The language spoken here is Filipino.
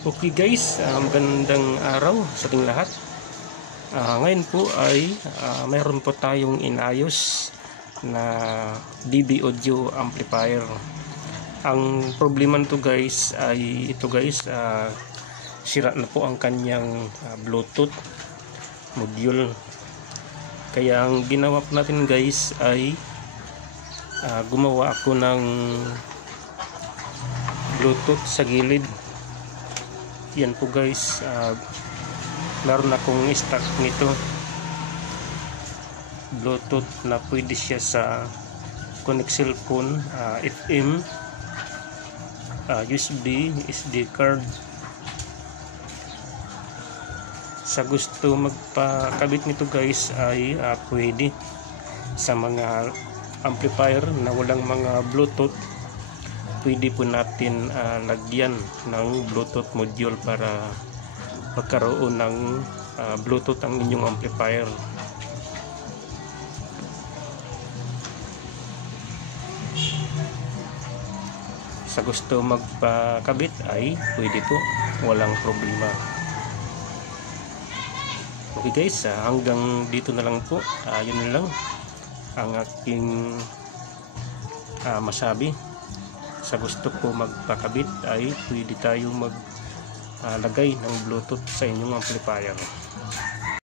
Okay guys, magandang araw sa ating lahat. Ngayon po ay mayroon po tayong inayos na DB audio amplifier. Ang problema nito guys ay ito guys, sira na po ang kanyang Bluetooth module. Kaya ang ginawa po natin guys ay gumawa ako ng Bluetooth sa gilid. Yan po guys, meron akong stock nito Bluetooth na pwede siya sa connect cellphone, FM, USB, SD card. Sa gusto magpakabit nito guys ay pwede sa mga amplifier na walang mga Bluetooth. Pwede po natin lagyan ng Bluetooth module para magkaroon ng Bluetooth ang inyong amplifier. Sa gusto magpakabit ay pwede po, walang problema. Okay guys, hanggang dito na lang po. Yun na lang ang aking masabi. Sa gusto po magpakabit ay pwede tayong maglagay ng Bluetooth sa inyong amplifier.